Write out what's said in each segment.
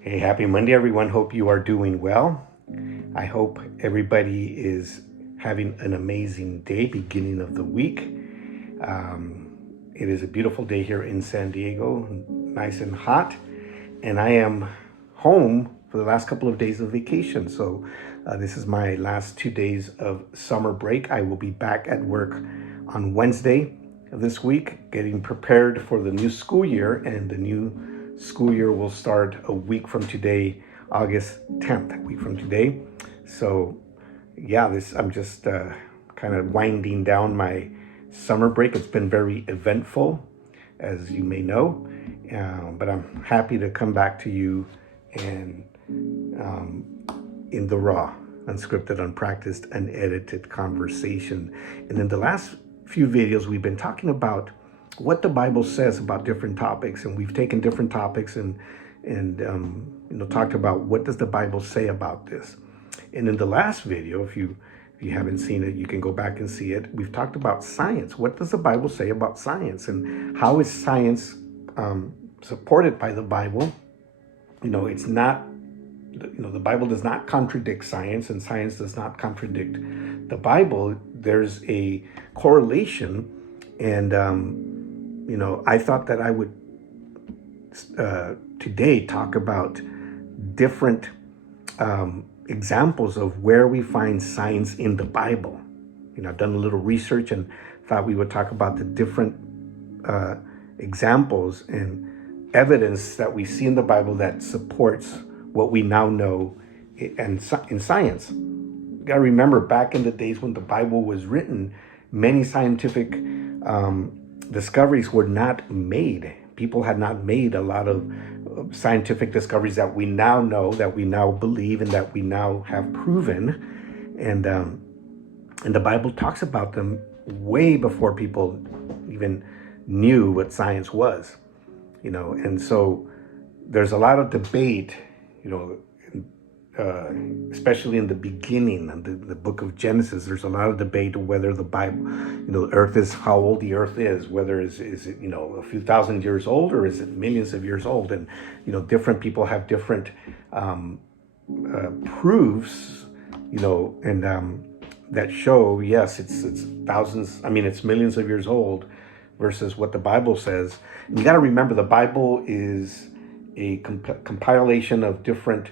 Hey, happy Monday, everyone. Hope you are doing well. I hope everybody is having an amazing day, beginning of the week. It is a beautiful day here in San Diego, nice and hot, and I am home for the last couple of days of vacation. So, this is my last 2 days of summer break. I will be back at work on Wednesday of this week, getting prepared for the new school year, and the new school year will start a week from today, August 10th, a week from today. So, yeah, this I'm just kind of winding down my summer break. It's been very eventful, as you may know, but I'm happy to come back to you and in the raw, unscripted, unpracticed, unedited conversation. And in the last few videos, we've been talking about what the Bible says about different topics, and we've taken different topics and talked about what does the Bible say about this. And in the last video, if you haven't seen it, you can go back and see it. We've talked about science. What does the Bible say about science, and how is science supported by the Bible? It's not. The Bible does not contradict science, and science does not contradict the Bible. There's a correlation, and I thought that I would today talk about different examples of where we find science in the Bible. I've done a little research and thought we would talk about the different examples and evidence that we see in the Bible that supports what we now know in science. You got to remember, back in the days when the Bible was written, many scientific discoveries were not made. People had not made a lot of scientific discoveries that we now know, that we now believe, and that we now have proven. And the Bible talks about them way before people even knew what science was. And so there's a lot of debate, especially in the beginning, the book of Genesis. There's a lot of debate whether the Bible, Earth is how old the Earth is, whether is it a few thousand years old, or is it millions of years old, and different people have different proofs, and that show, yes, it's thousands. I mean, it's millions of years old, versus what the Bible says. And you got to remember, the Bible is a compilation of different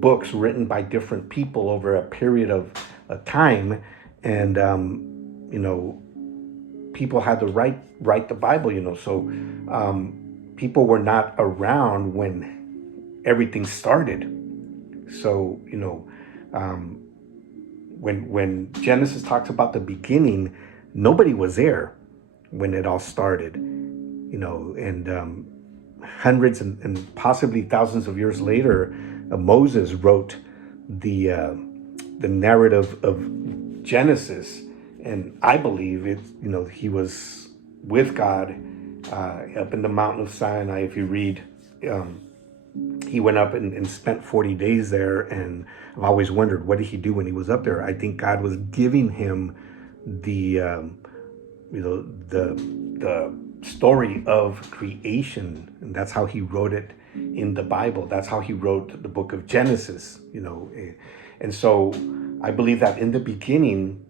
books written by different people over a period of time, and people had to write the Bible. So people were not around when everything started. So when Genesis talks about the beginning, nobody was there when it all started. And hundreds and possibly thousands of years later, Moses wrote the narrative of Genesis, and I believe it. He was with God up in the mountain of Sinai. If you read, he went up and spent 40 days there, and I've always wondered, what did he do when he was up there? I think God was giving him the story of creation, and that's how he wrote it in the Bible. That's how he wrote the book of Genesis. And so I believe that in the beginning,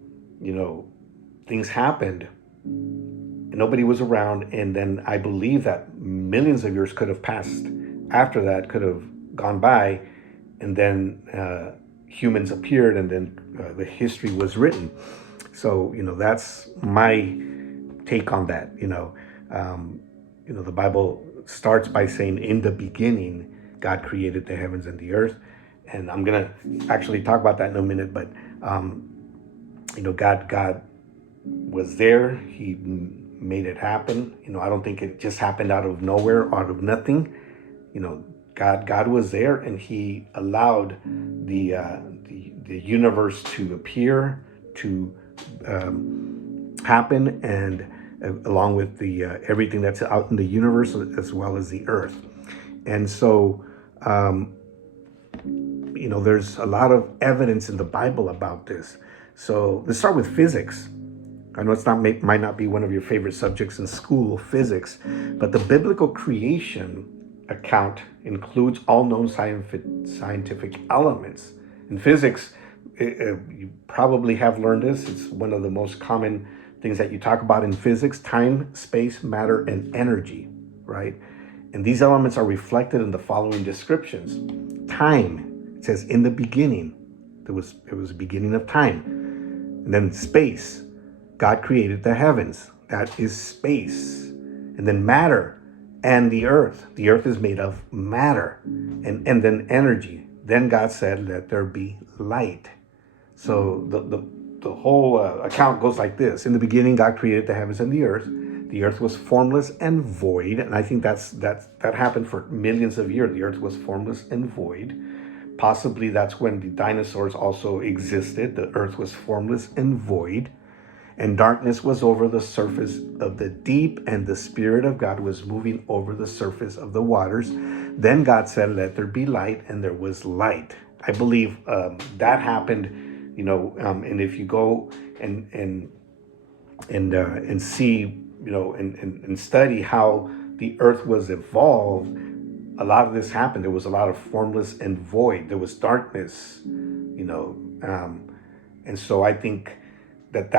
things happened and nobody was around, and then I believe that millions of years could have passed after that, could have gone by, and then humans appeared, and then the history was written. So that's my take on that. The Bible starts by saying, in the beginning, God created the heavens and the earth. And I'm going to actually talk about that in a minute. But, God was there. He made it happen. I don't think it just happened out of nowhere, out of nothing. God was there, and he allowed the universe to appear, to happen, and along with the everything that's out in the universe, as well as the earth. And so there's a lot of evidence in the Bible about this. So let's start with physics. I know might not be one of your favorite subjects in school, physics, but the biblical creation account includes all known scientific elements. In physics, you probably have learned this. It's one of the most common things that you talk about in physics: time, space, matter, and energy, right? And these elements are reflected in the following descriptions. Time, it says, in the beginning, it was the beginning of time. And then space, God created the heavens. That is space. And then matter and the earth. The earth is made of matter. And then energy. Then God said, let there be light. So the whole account goes like this. In the beginning, God created the heavens and the earth. The earth was formless and void. And I think that happened for millions of years. The earth was formless and void. Possibly that's when the dinosaurs also existed. The earth was formless and void. And darkness was over the surface of the deep, and the Spirit of God was moving over the surface of the waters. Then God said, let there be light, and there was light. I believe that happened, and if you go and see, and study how the earth was evolved, a lot of this happened. There was a lot of formless and void. There was darkness, and so I think that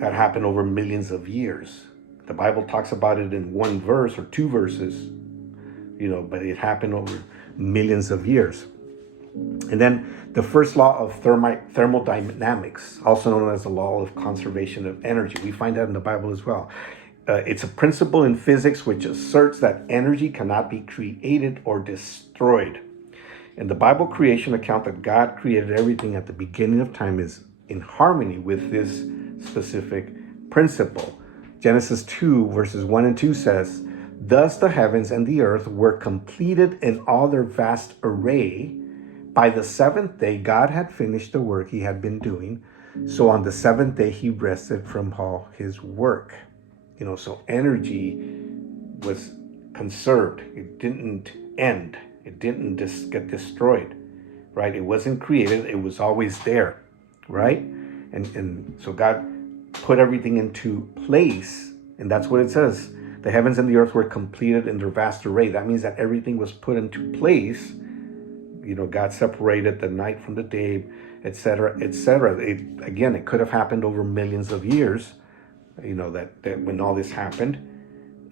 happened over millions of years. The Bible talks about it in one verse or two verses, but it happened over millions of years. And then the first law of thermodynamics, also known as the law of conservation of energy. We find that in the Bible as well. It's a principle in physics which asserts that energy cannot be created or destroyed. And the Bible creation account that God created everything at the beginning of time is in harmony with this specific principle. Genesis 2 verses 1 and 2 says, thus the heavens and the earth were completed in all their vast array. By the seventh day, God had finished the work he had been doing. So on the seventh day, he rested from all his work. So energy was conserved. It didn't end. It didn't just get destroyed, right? It wasn't created. It was always there, right? And so God put everything into place. And that's what it says. The heavens and the earth were completed in their vast array. That means that everything was put into place. God separated the night from the day, etc., etc. It could have happened over millions of years, that when all this happened,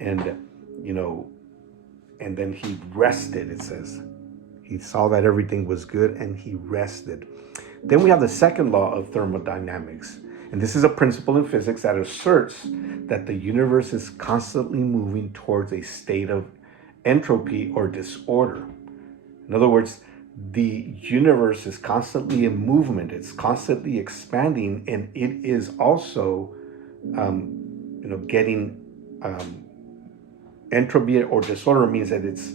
and then he rested, it says. He saw that everything was good and he rested. Then we have the second law of thermodynamics. And this is a principle in physics that asserts that the universe is constantly moving towards a state of entropy or disorder. In other words, the universe is constantly in movement. It's constantly expanding, and it is also, getting entropy or disorder means that it's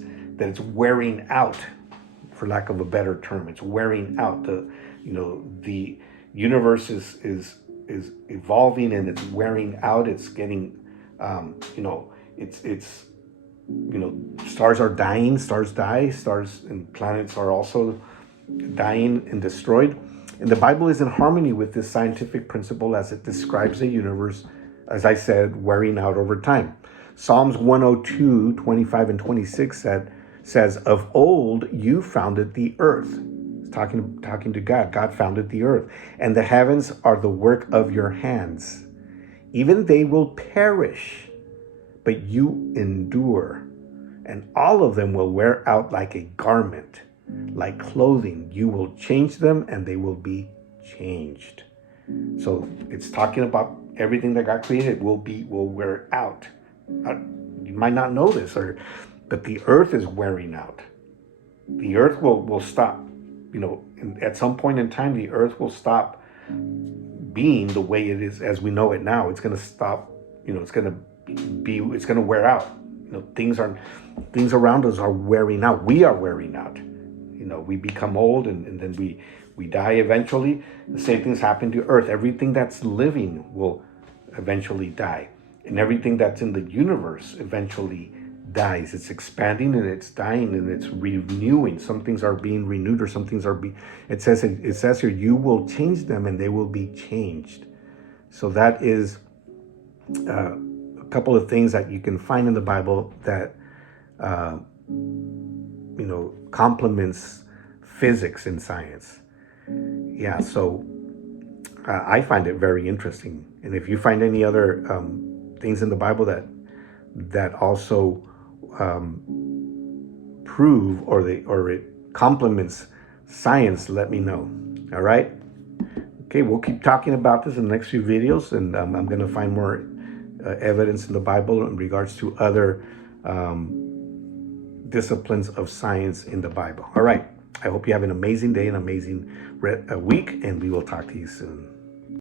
wearing out, for lack of a better term. It's wearing out. The universe is evolving and it's wearing out. It's getting, stars are dying, stars die, stars and planets are also dying and destroyed. And the Bible is in harmony with this scientific principle as it describes the universe, as I said, wearing out over time. Psalms 102, 25 and 26 says, of old you founded the earth. It's talking to God. God founded the earth. And the heavens are the work of your hands. Even they will perish, but you endure. And all of them will wear out like a garment. Like clothing, you will change them and they will be changed. So it's talking about everything that God created will wear out. You might not know this, but the earth is wearing out. The earth will stop. At some point in time, the earth will stop being the way it is as we know it now. It's going to stop. It's going to wear out. Things around us are wearing out. We are wearing out. We become old and then we die eventually. The same things happen to earth. Everything that's living will eventually die. And everything that's in the universe eventually dies. It's expanding and it's dying and it's renewing. Some things are being renewed or some things are it says here, you will change them and they will be changed. So that is a couple of things that you can find in the Bible that complements physics and science. Yeah, so I find it very interesting. And if you find any other things in the Bible that also prove or it complements science, let me know. All right. Okay, we'll keep talking about this in the next few videos, and I'm going to find more evidence in the Bible in regards to other disciplines of science in the Bible. All right. I hope you have an amazing day, an amazing week, and we will talk to you soon.